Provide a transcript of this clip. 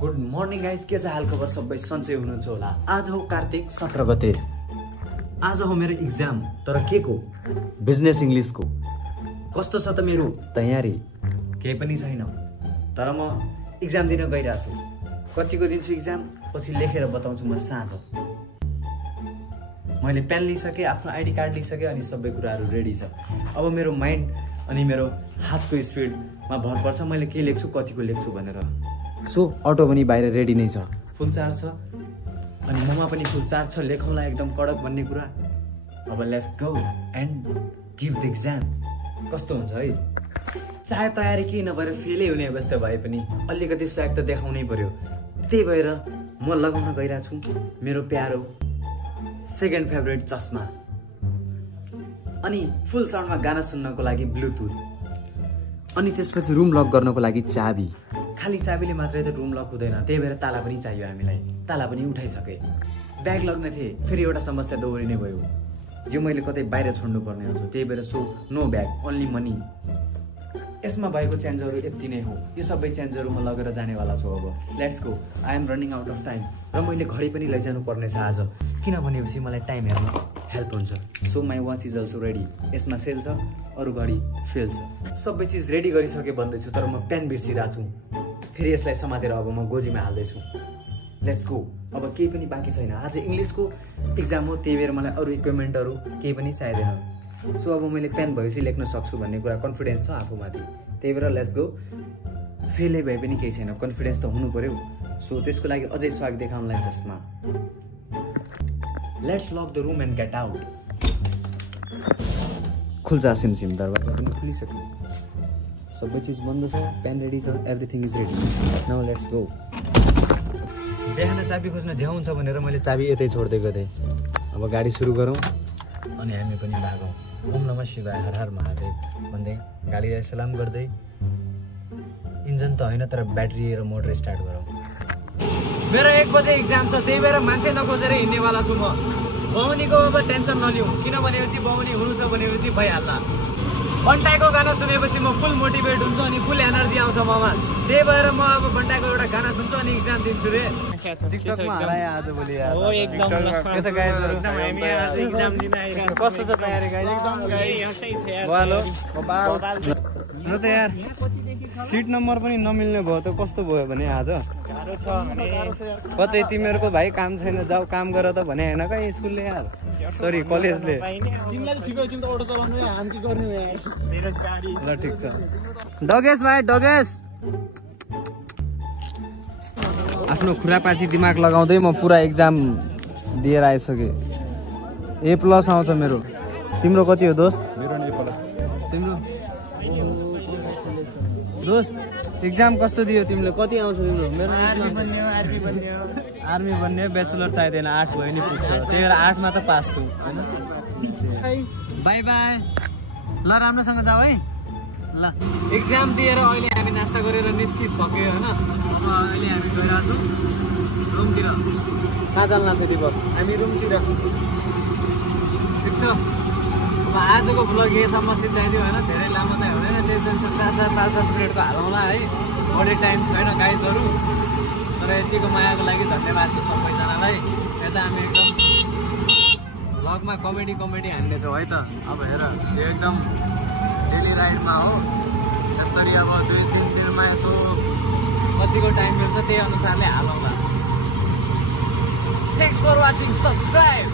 Good morning guys, के छ हालखबर? सबै सन्चै हुनुहुन्छ होला। आज हो कार्तिक 17 गते। आज हो मेरो इक्जाम, तर के को? बिजनेस इङ्ग्लिसको। कस्तो छ त मेरो तयारी? केही पनि छैन, तर म इक्जाम दिन गइरहेको छु। कतिको दिन्छु इक्जाम पछि लेखेर बताउँछु म साँझ। मैले पेन लिइसकेँ, आफ्नो आइडी कार्ड लिइसकेँ अनि सबै कुराहरू रेडी छ। अब मेरो माइन्ड अनि मेरो हातको स्पिडमा भर पर्छ मैले के लेख्छु, कतिको लेख्छु भनेर। सो अटो पनि बाहिर रेडी नै छ, फुल चार्ज छ अनि ममा पनि फुल चार्ज छ। लेखौँला एकदम कडक भन्ने कुरा। अब let's go and give the exam. कस्तो हुन्छ है, चाहे तयारी केही नभएर फेलै हुने अवस्था भए पनि अलिकति सहयोग त देखाउनै पर्यो। त्यही भएर म लगाउन गइरहेको छु मेरो प्यारो सेकेन्ड फेभरेट चस्मा अनि फुल साउन्डमा गाना सुन्नको लागि ब्लुटुथ अनि त्यसपछि रुम लक गर्नको लागि चाबी। खाली चाबीले मात्रै त रुम लक हुँदैन, त्यही भएर ताला पनि चाहियो हामीलाई। ताला पनि उठाइसके। ब्याग लग्ने थिए, फेरि एउटा समस्या दोहोरिने भयो। यो मैले कतै बाहिर छोड्नु पर्ने हुन्छ, त्यही भएर so no bag, only money. यसमा भएको चेन्जहरू यति नै हो। यो सबै चेन्जहरू म लगेर जानेवाला छु। अब let's go, I am running out of time. र मैले घडी पनि लैजानु पर्नेछ आज, किनभनेपछि मलाई टाइम हेर्न हेल्प हुन्छ। So my watch is also ready. यसमा सेल छ, अरू घडी फेल छ। सबै चिज रेडी गरिसके भन्दैछु, तर म पेन बिर्सिरहेको छु। फेरि यसलाई समातेर अब म गोजीमा हाल्दैछु। Let's go. अब केही पनि बाँकी छैन। आज इङ्ग्लिसको इक्जाम हो, त्यही भएर मलाई अरू इक्विपमेन्टहरू केही पनि चाहिँदैन। सो अब मैले पेन भएपछि लेख्न सक्छु भन्ने कुरा कन्फिडेन्स छ आफूमाथि, त्यही भएर लेट्स गो। फेलै भए पनि केही छैन, कन्फिडेन्स त हुनु पर्यो। सो त्यसको लागि अझै स्वाग देखाउनलाई चस्मा। Let's lock the room and get out. खुल्छ सिमसिम, दरवाजा पनि खुलिसक्यो। सबै चिज बन्द छ, पेन रेडी छ, everything is ready. Now let's go. बिहान चाबी खोज्न झ्याउ हुन्छ भनेर मैले चाबी यतै छोड्दिएको थिएँ। अब गाडी सुरु गरौँ अनि हामी पनि भागौँ। ओम नमः शिवाय, हर हर महादेव भन्दै गाडीलाई सलाम गर्दै इन्जन त होइन तर ब्याट्री र मोटर स्टार्ट गरौँ। मेरो 1 बजे इक्जाम छ, त्यही भएर मान्छे नखोजेर हिँड्नेवाला छु म। बाहुनीको अब टेन्सन नलिउँ, किनभनेपछि बाहुनी हुनु छ भनेपछि भइहाल्ला। बन्टाइको गाना सुनेपछि म फुल मोटिभेट हुन्छु अनि फुल एनर्जी आउँछ ममा। त्यही भएर म अब बन्टाइको एउटा गाना सुन्छु अनि इक्जाम दिन्छु रे। टिकटकमा हरायो आज भोलि यार। हो एकदम। के छ गाइजहरु? हामी आज इक्जाम दिन आइरहेको। कस्तो छ तयारी गाइज? एकदम यस्तै छ यार। वालो बबाल। र त यार सिट नम्बर पनि नमिल्ने भयो त कस्तो भयो भने आज? गाह्रो छ भने कतै तिमीहरुको भाइ काम छैन, जाऊ काम गर त भने हैन कहीं स्कुलले यार। सरी कलेजले। तिमीलाई त ठिकै हो, तिमी त अटो चलाउनु हो, हामी के गर्ने हो यार? मेरो गाडी। ल ठीक छ। डगेश भाइ डगेश। आफ्नो खुरापाती दिमाग लगाउँदै म पुरा इक्जाम दिएर आइसके। A+ आउँछ मेरो। तिम्रो कति हो दोस्त? मेरो नि A+। तिम्रो दोस्त इक्जाम कस्तो दियो तिमीले? कति आउँछ तिम्रो? मेरो आर्मी बन्ने ब्याचलर चाहिँदैन, 8 भयो नि पुग्छ। त्यही भएर 8 मा त पास छु हैन। By by. ल राम्रोसँग जाऊ है। ल इक्जाम दिएर अहिले हामी नास्ता गरेर निस्किसक्यो हैन। अब अहिले हामी गइरहेको छौँ रुमतिर। कहाँ जान्न छ दिपक? हामी रुमतिर। ठिक छ। अब आजको भ्लग यहीसम्म सिद्धाइदियो होइन, धेरै लामो चाहिँ हुँदैन। त्यही 4-5 मिनटको हालौँला है, बढी टाइम छैन गाइजहरू। तर यतिको मायाको लागि धन्यवाद छ सबैजनालाई। यता हामी एकदम भ्लगमा कमेडी हान्नेछौँ है त। अब हेर यो एकदम डेली राइडमा हो। यसरी अब 2-3 दिनमा यसो कतिको टाइम मिल्छ त्यही अनुसारले हालौँला। Thanks for watching, subscribe.